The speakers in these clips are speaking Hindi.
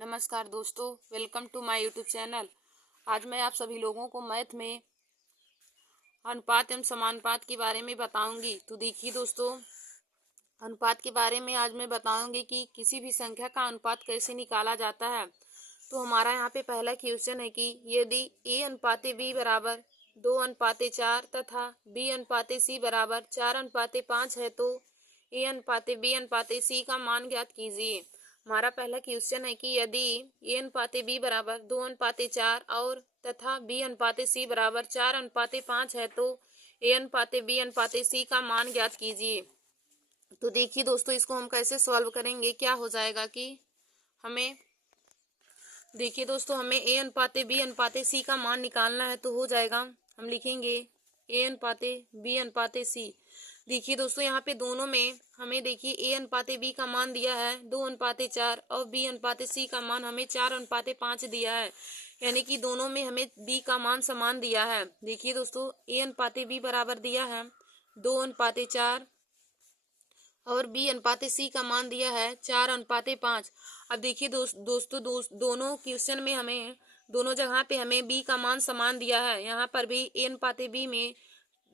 नमस्कार दोस्तों, welcome to my YouTube channel. आज मैं आप सभी लोगों को मैथ में अनुपात एवं समानुपात के बारे में बताऊंगी। तो देखिए दोस्तों, अनुपात के बारे में आज मैं बताऊंगी कि किसी भी संख्या का अनुपात कैसे निकाला जाता है। तो हमारा यहाँ पे पहला क्वेश्चन है कि यदि a अनुपाते b बराबर 2:4 तथा b अनुपाते c बराबर 4:5 है तो a अनुपाते b अनुपाते c का मान ज्ञात कीजिए। हमारा पहला क्वेश्चन है कि यदि a अनुपाते b बराबर 2:4 और तथा b अनुपाते c बराबर 4:5 है तो a अनुपाते b अनुपाते c का मान ज्ञात कीजिए। तो देखिए दोस्तों, इसको हम कैसे सॉल्व करेंगे। क्या हो जाएगा कि हमें देखिए दोस्तों, हमें a अनुपाते b अनुपाते c का मान निकालना है। तो हो जाएगा, हम लिखेंगे a अनुपाते b अनुपाते c। देखिए दोस्तों, यहाँ पे दोनों में हमें देखिए a अनुपाते b का मान दिया है 2:4 और b अनुपाते c का मान हमें 4:5 दिया है, यानी कि दोनों में हमें b का मान समान दिया है। देखिए दोस्तों, a अनुपाते b बराबर दिया है 2:4 और b अनुपाते c का मान दिया है 4:5। अब देखिए दोस्तों दोनों क्वेश्चन में हमें दोनों जगह पे हमें b का मान समान दिया है। यहाँ पर भी a अनुपाते b में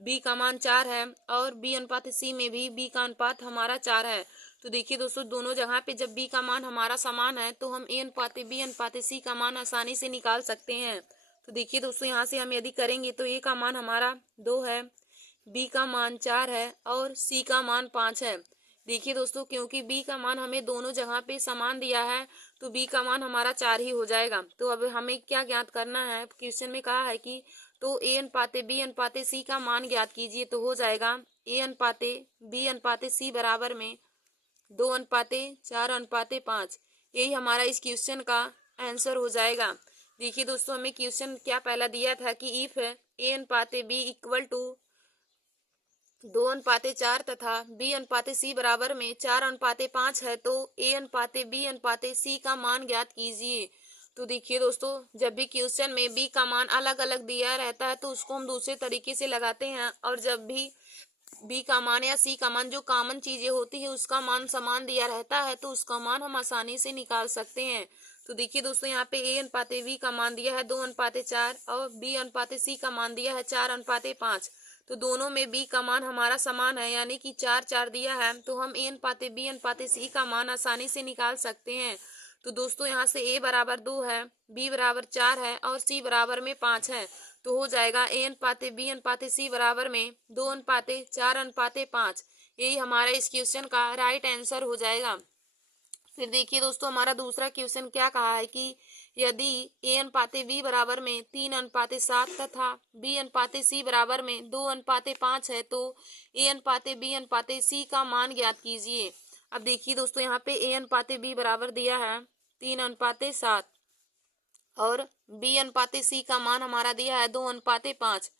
b का मान 4 है और b अनुपात c में भी b का अनुपात हमारा 4 है। तो देखिए दोस्तों, दोनों जगह पे जब b का मान हमारा समान है तो हम a अनुपाते b अनुपाते c का मान आसानी से निकाल सकते हैं। तो देखिए दोस्तों, यहाँ से हम यदि करेंगे तो a का मान हमारा 2 है, b का मान 4 है और c का मान 5 है। देखिए दोस्तों, क्योंकि b का मान हमें दोनों जगह पे समान दिया है तो b का मान हमारा 4 ही हो जाएगा। तो अब हमें क्या ज्ञात करना है, क्वेश्चन में कहा है कि तो a अनुपाते b अनुपाते c का मान ज्ञात कीजिए। तो हो जाएगा a अनुपाते b अनुपाते c बराबर में 2:4:5। यही हमारा इस क्वेश्चन का आंसर हो जाएगा। देखिए दोस्तों, हमें क्वेश्चन क्या पहला दिया था कि इफ a अनुपाते b इक्वल टू 2:4 तथा b अनुपाते c बराबर में 4:5 है तो a अनुपाते b अनुपाते c का मान ज्ञात कीजिए। तो देखिए दोस्तों, जब भी क्वेश्चन में b का मान अलग अलग दिया रहता है तो उसको हम दूसरे तरीके से लगाते हैं, और जब भी b का मान या c का मान जो कॉमन चीजें होती है उसका मान समान दिया रहता है तो उसका मान हम आसानी से निकाल सकते हैं। तो देखिए दोस्तों, यहाँ पे a अनुपाते b का मान दिया है 2:4 और b अनुपाते c का मान दिया है 4:5। तो दोनों में b का मान हमारा समान है, यानी कि 4 दिया है, तो हम a अनुपाते b अनुपाते c का मान आसानी से निकाल सकते हैं। तो दोस्तों, यहाँ से a बराबर 2 है, b बराबर 4 है और c बराबर में 5 है। तो हो जाएगा a अनुपाते b अनुपाते c बराबर में 2:4:5। यही हमारा इस क्वेश्चन का राइट आंसर हो जाएगा। फिर देखिए दोस्तों, हमारा दूसरा क्वेश्चन क्या कहा है कि यदि a अनुपाते b बराबर में 3:7 तथा b अनुपाते c बराबर में 2:5 है तो a अनुपाते b अनुपाते c का मान ज्ञात कीजिए। अब देखिए दोस्तों, यहाँ पे a अनुपाते b बराबर दिया है 3:7 और b अनुपाते c का मान हमारा दिया है 2:5।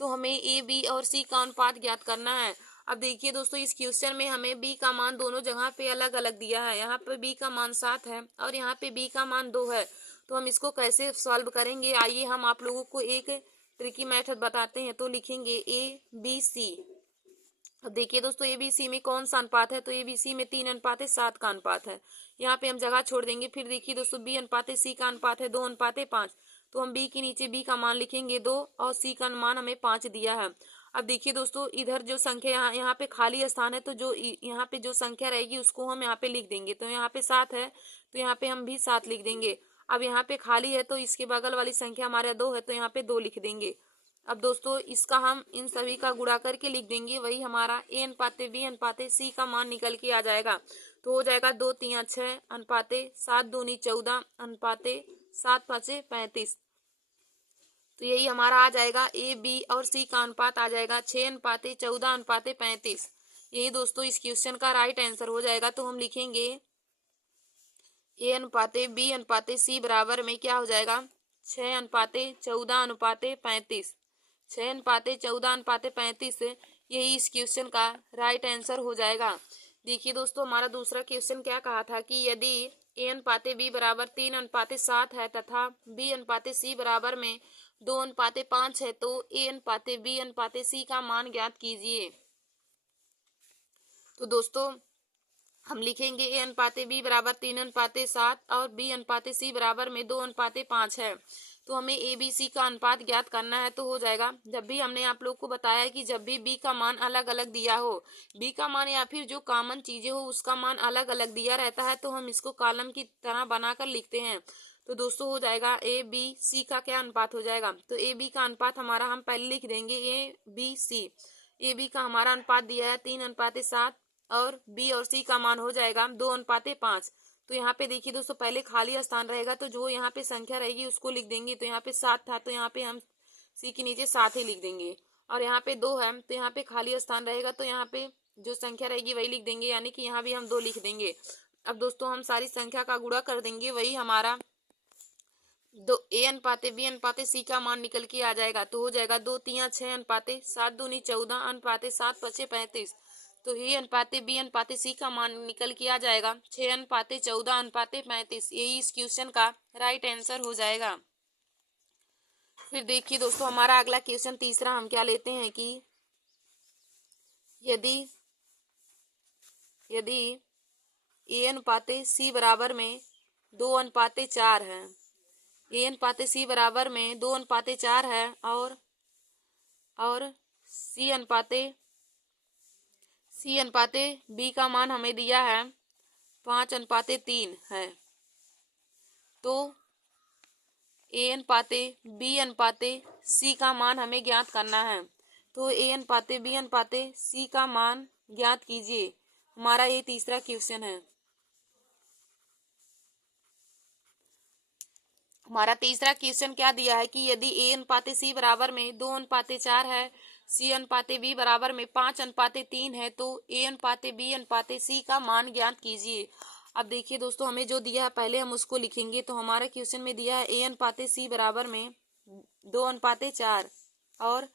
तो हमें a b और c का अनुपात ज्ञात करना है। अब देखिए दोस्तों, इस क्वेश्चन में हमें b का मान दोनों जगह पे अलग अलग दिया है। यहाँ पे b का मान 7 है और यहाँ पे b का मान 2 है। तो हम इसको कैसे सॉल्व करेंगे, आइए हम आप लोगों को एक ट्रिकी मेथड बताते हैं। तो लिखेंगे a b c। अब देखिए दोस्तों, ए बी सी में कौन सा अनुपात है, तो ए बी सी में 3:7 का अनुपात है। यहाँ पे हम जगह छोड़ देंगे। फिर देखिए दोस्तों, बी अनुपाते सी का अनुपात है 2:5। तो हम बी के नीचे बी का मान लिखेंगे 2 और सी का मान हमें 5 दिया है। अब देखिए दोस्तों, इधर जो संख्या यहाँ पे खाली स्थान है तो जो यहाँ पे जो संख्या रहेगी उसको हम यहाँ पे लिख देंगे। तो यहाँ पे 7 है तो यहाँ पे हम भी 7 लिख देंगे। अब यहाँ पे खाली है तो इसके बगल वाली संख्या हमारे 2 है तो यहाँ पे 2 लिख देंगे। अब दोस्तों, इसका हम इन सभी का गुणा करके लिख देंगे, वही हमारा a अनुपाते b अनुपाते c का मान निकल के आ जाएगा। तो हो जाएगा 2 3 6 अनुपाते 7 दूनी 14 अनुपाते 7 5 35। तो यही हमारा आ जाएगा a b और c का अनुपात आ जाएगा 6 अनुपाते 14 अनुपाते 35। यही दोस्तों इस क्वेश्चन का राइट आंसर हो जाएगा। तो हम लिखेंगे a अनुपाते b अनुपाते c बराबर में क्या हो जाएगा 6 अनुपाते 14 अनुपाते 35। 6 अनुपाते 14 अनुपाते 35 यही इस क्वेश्चन का राइट आंसर हो जाएगा। देखिए दोस्तों, हमारा दूसरा क्वेश्चन क्या कहा था कि यदि a अनुपाते b बराबर 3:7 है तथा b अनुपाते c बराबर में 2:5 है तो a अनुपाते b अनुपाते c का मान ज्ञात कीजिए। तो दोस्तों, हम लिखेंगे ए अनुपाते बी बराबर 3:7 और बी अनुपाते सी बराबर में 2:5 है। तो हमें ए बी सी का अनुपात ज्ञात करना है। तो हो जाएगा, जब भी हमने आप लोग को बताया कि जब भी बी का मान अलग अलग दिया हो, बी का मान या फिर जो कॉमन चीजें हो उसका मान अलग अलग दिया रहता है, तो हम इसको कॉलम की तरह बनाकर लिखते हैं। तो दोस्तों हो जाएगा ए बी सी का क्या अनुपात हो जाएगा, तो ए बी का अनुपात हमारा हम पहले लिख देंगे A B C. A B का हमारा अनुपात दिया है 3:7 और बी और सी का मान हो जाएगा 2:5। तो यहाँ पे देखिए दोस्तों, पहले खाली स्थान रहेगा तो जो यहाँ पे संख्या रहेगी उसको लिख देंगे। तो यहाँ पे 7 था तो यहाँ पे हम सी के नीचे 7 ही लिख देंगे। और यहाँ पे 2 है तो यहाँ पे खाली स्थान रहेगा तो यहाँ पे जो संख्या रहेगी वही लिख देंगे, यानी कि यहाँ भी हम 2 लिख देंगे। अब दोस्तों हम सारी संख्या का गुणा कर देंगे, वही हमारा दो ए अनुपाते बी अनुपाते सी का मान निकल के आ जाएगा। तो हो जाएगा 2 3 6 अनुपाते 7 दूनी 14 अनुपाते 7 5 35। तो ए अनुपाते बी अनुपाते सी का मान निकल के आ जाएगा 6 अनुपाते 14 अनुपाते 35। यही इस क्वेश्चन का राइट आंसर हो जाएगा। फिर देखिए दोस्तों, हमारा अगला क्वेश्चन तीसरा हम क्या लेते हैं कि यदि यदि ए अनुपाते सी बराबर में 2:4 है, ए अनुपाते सी बराबर में 2:4 है और सी अनुपाते बी का मान हमें दिया है 5:3 है। तो ए अनुपाते बी अनुपाते सी का मान हमें ज्ञात करना है। तो ए अनुपाते बी अनुपाते सी का मान ज्ञात कीजिए। हमारा ये तीसरा क्वेश्चन है। हमारा तीसरा क्वेश्चन क्या दिया है कि यदि ए अनुपाते सी बराबर में 2:4 है, सी अनुपाते बी बराबर में 5:3 है, तो ए अनुपाते बी अनुपाते सी का मान ज्ञात कीजिए। अब देखिए दोस्तों, हमें जो दिया है पहले हम उसको लिखेंगे। तो हमारे क्वेश्चन में दिया है ए अनुपाते सी बराबर में 2:4 और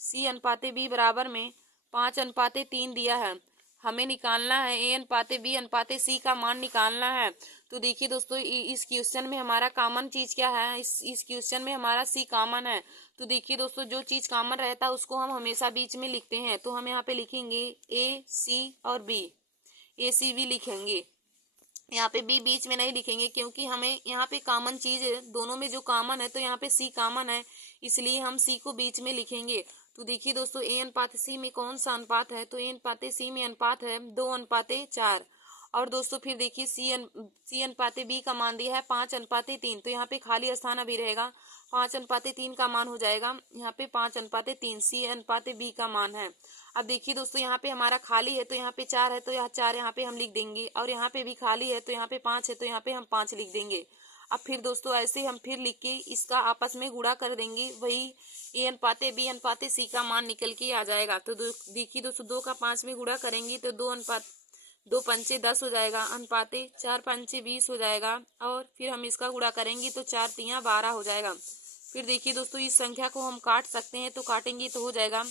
सी अनुपाते बी बराबर में 5:3 दिया है। हमें निकालना है ए अनुपाते बी अनुपाते सी का मान निकालना है। तो देखिए दोस्तों, इस क्वेश्चन में हमारा कॉमन चीज क्या है, इस क्वेश्चन में हमारा सी कॉमन है। तो देखिए दोस्तों, जो चीज कॉमन रहता है उसको हम हमेशा बीच में लिखते हैं। तो हम यहाँ पे लिखेंगे ए सी और बी, ए सी बी लिखेंगे। यहाँ पे बी बीच में नहीं लिखेंगे क्योंकि हमें यहाँ पे कॉमन चीज दोनों में जो कॉमन है, तो यहाँ पे सी कॉमन है, इसलिए हम सी को बीच में लिखेंगे। तो देखिए दोस्तों, ए अनुपात सी में कौन सा अनुपात है, तो ए अनुपात सी में अनुपात है 2:4। और दोस्तों फिर देखिए सी अनुपाते बी का मान दिया है 5:3। तो यहाँ पे खाली स्थान अभी रहेगा, 5:3 का मान हो जाएगा यहाँ पे 5:3 सी अनुपाते बी का मान है। अब देखिए दोस्तों, यहाँ पे हमारा खाली है तो यहाँ पे 4 है तो यह 4 यहाँ पे हम लिख देंगे, और यहाँ पे भी खाली है तो यहाँ पे 5 है तो यहाँ पे हम 5 लिख देंगे। अब फिर दोस्तों ऐसे हम फिर लिख के इसका आपस में गुणा कर देंगे, वही ए अनुपाते बी अनुपाते सी का मान निकल के आ जाएगा। तो देखिए दोस्तों, 2 का 5 में गुणा करेंगे तो 2 पंचे 10 हो जाएगा, अनुपाते 4 पंचे 20 हो जाएगा, और फिर हम इसका गुणा करेंगे तो 4 तिया 12 हो जाएगा। फिर देखिए दोस्तों, इस संख्या को हम काट सकते हैं, तो काटेंगे तो हो जाएगा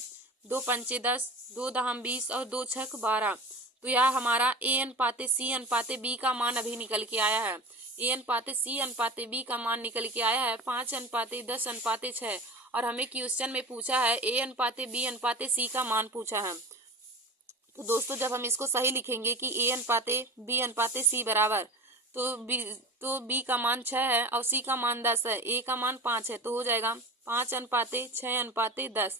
2 पंचे 10, 2 दहम 20 और 2 छक 12। तो यह हमारा ए अनुपाते सी अनुपाते बी का मान अभी निकल के आया है। ए अनुपाते सी अनुपाते बी का मान निकल के आया है 5:10:6। और हमें क्वेश्चन में पूछा है ए अनुपाते बी अनुपाते सी का मान पूछा है। तो दोस्तों जब हम इसको सही लिखेंगे कि ए अनुपाते बी अनुपाते सी बराबर, तो बी का मान 6 है और सी का मान 10 है, ए का मान 5 है, तो हो जाएगा 5:6:10।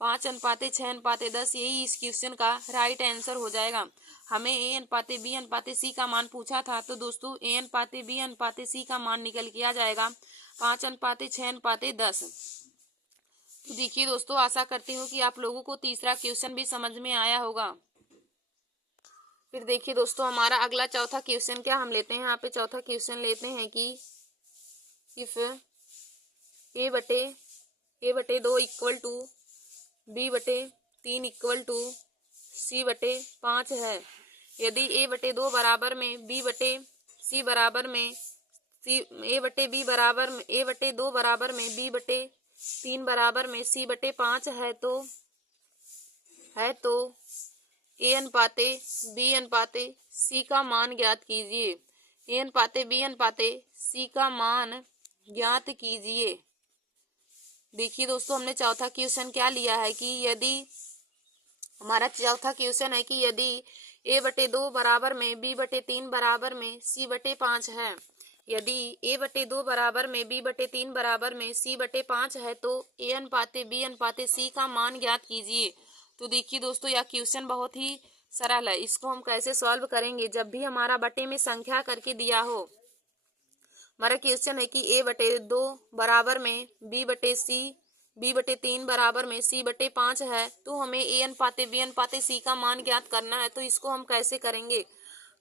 5:6:10 यही इस क्वेश्चन का राइट आंसर हो जाएगा। हमें ए अनुपाते बी अनुपाते सी का मान पूछा था, तो दोस्तों ए अनुपाते बी अनुपाते सी का मान निकल के आ जाएगा 5:6:10। तो देखिए दोस्तों, आशा करती हूँ कि आप लोगों को तीसरा क्वेश्चन भी समझ में आया होगा। फिर देखिए दोस्तों, हमारा अगला चौथा क्वेश्चन क्या हम लेते हैं। यहाँ पे चौथा क्वेश्चन लेते हैं कि इफ ए बटे 2 equal to b/3 equal to c/5 है, यदि a/2 बराबर में b/c बराबर में a/2 बराबर में b/3 बराबर में c/5 है तो ए अनुपाते बी अनुपाते सी का मान ज्ञात कीजिए। ए अनुपाते बी अनुपाते सी का मान ज्ञात कीजिए। देखिए दोस्तों, हमने चौथा क्वेश्चन क्या लिया है कि यदि हमारा चौथा क्वेश्चन है कि यदि a/2 बराबर में b/3 बराबर में c/5 है। यदि a/2 बराबर में b/3 बराबर में c/5 है तो a अनुपाते b अनुपाते c का मान ज्ञात कीजिए। तो देखिए दोस्तों, यह क्वेश्चन बहुत ही सरल है। इसको हम कैसे सॉल्व करेंगे, जब भी हमारा बटे में संख्या करके दिया हो। हमारा क्वेश्चन है कि a/2 बराबर में b/3 बराबर में c/5 है, तो हमें a अनुपाते b अनुपाते c का मान ज्ञात करना है। तो इसको हम कैसे करेंगे,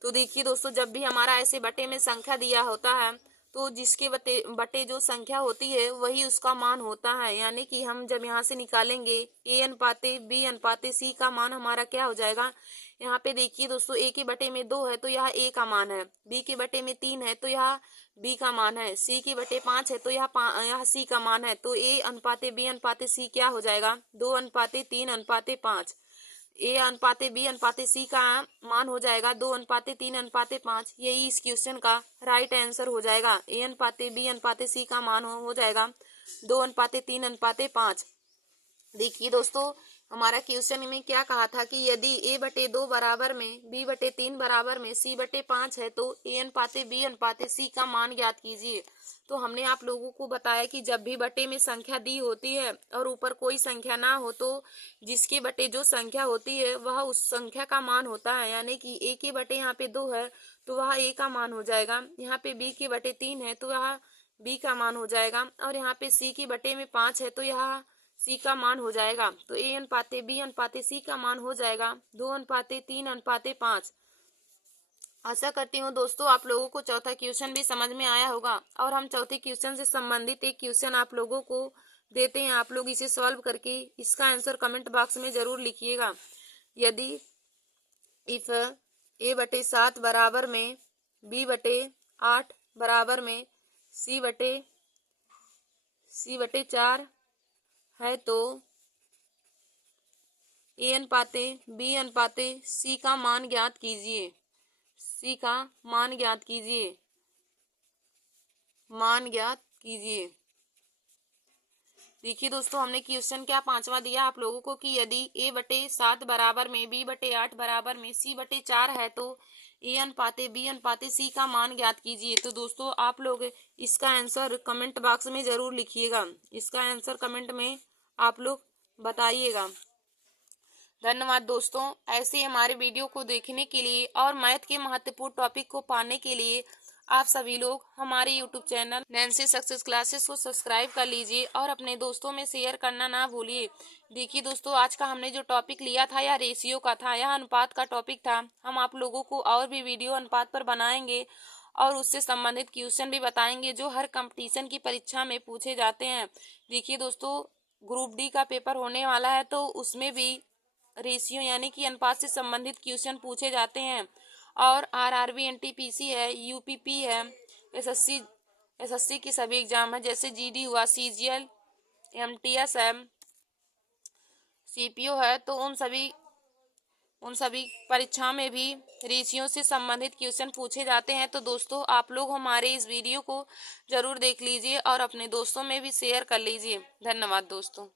तो देखिए दोस्तों, जब भी हमारा ऐसे बटे में संख्या दिया होता है तो जिसके बटे जो संख्या होती है वही उसका मान होता है। यानी कि हम जब यहाँ से निकालेंगे a अनुपाते b अनुपाते c का मान हमारा क्या हो जाएगा। यहाँ पे देखिए दोस्तों, a के बटे में 2 है तो यह a का मान है, b के बटे में 3 है तो यह b का मान है, c के बटे 5 है तो यह c का मान है। तो a अनुपाते b अनुपाते c क्या हो जाएगा, 2 अनुपाते 3 अनुपाते 5। a अनुपाते b अनुपाते c का मान हो जाएगा 2 अनुपाते 3 अनुपाते 5। यही इस क्वेश्चन का राइट आंसर हो जाएगा। a अनुपाते b अनुपाते c का मान हो जाएगा 2 अनुपाते 3 अनुपाते 5। देखिए दोस्तों, हमारा क्वेश्चन में क्या कहा था कि यदि a/2 बराबर में b/3 बराबर में c/5 है तो a अनुपाते b अनुपाते c का मान ज्ञात कीजिए। तो हमने आप लोगों को बताया कि जब भी बटे में संख्या दी होती है और ऊपर कोई संख्या ना हो तो जिसके बटे जो संख्या होती है वह उस संख्या का मान होता है। यानी कि a के बटे यहाँ पे 2 है तो वह a का मान हो जाएगा, यहाँ पे b के बटे 3 है तो वह b का मान हो जाएगा, और यहाँ पे c के बटे में 5 है तो यह c का मान हो जाएगा। तो a अनुपाते b अनुपाते c का मान हो जाएगा 2 अनुपाते 3 अनुपाते 5। आशा करती हूँ दोस्तों आप लोगों को चौथा क्वेश्चन भी समझ में आया होगा। और हम चौथे क्वेश्चन से संबंधित एक क्वेश्चन आप लोगों को देते हैं, आप लोग इसे सॉल्व करके इसका आंसर कमेंट बॉक्स में जरूर लिखिएगा। यदि इफ a/7 बराबर में b/8 बराबर में c/4 है तो a अनुपाते b अनुपाते c का मान ज्ञात कीजिए। c का मान ज्ञात कीजिए, मान ज्ञात कीजिए। देखिए दोस्तों, हमने क्वेश्चन क्या पांचवा दिया आप लोगों को कि यदि a/7 बराबर में b/8 बराबर में c/4 है तो a अनुपाते b अनुपाते c का मान ज्ञात कीजिए। तो दोस्तों आप लोग इसका आंसर कमेंट बॉक्स में जरूर लिखिएगा, इसका आंसर कमेंट में आप लोग बताइएगा। धन्यवाद दोस्तों, ऐसे हमारे वीडियो को देखने के लिए और मैथ के महत्वपूर्ण टॉपिक को पाने के लिए आप सभी लोग हमारे YouTube channel Nancy success classes को सब्सक्राइब कर लीजिए और अपने दोस्तों में शेयर करना ना भूलिए। देखिए दोस्तों, आज का हमने जो टॉपिक लिया था यह रेशियो का था, यह अनुपात का टॉपिक था। हम आप लोगों को और भी वीडियो अनुपात पर बनाएंगे और उससे संबंधित क्वेश्चन भी बताएंगे जो हर कंपटीशन की परीक्षा में पूछे जाते हैं। देखिए दोस्तों, ग्रुप डी का पेपर होने वाला है तो उसमें भी रेशियो यानी कि अनुपात से संबंधित क्वेश्चन पूछे जाते हैं। और आरआरबी एनटीपीसी है, यूपीपी है, एसएससी की सभी एग्जाम है, जैसे जीडी हुआ, सीजीएल, एमटीएस है, सीपीओ है, तो उन सभी परीक्षा में भी रेशियो से संबंधित क्वेश्चन पूछे जाते हैं। तो दोस्तों आप लोग हमारे इस वीडियो को जरूर देख लीजिए और अपने दोस्तों में भी शेयर कर लीजिए। धन्यवाद दोस्तों।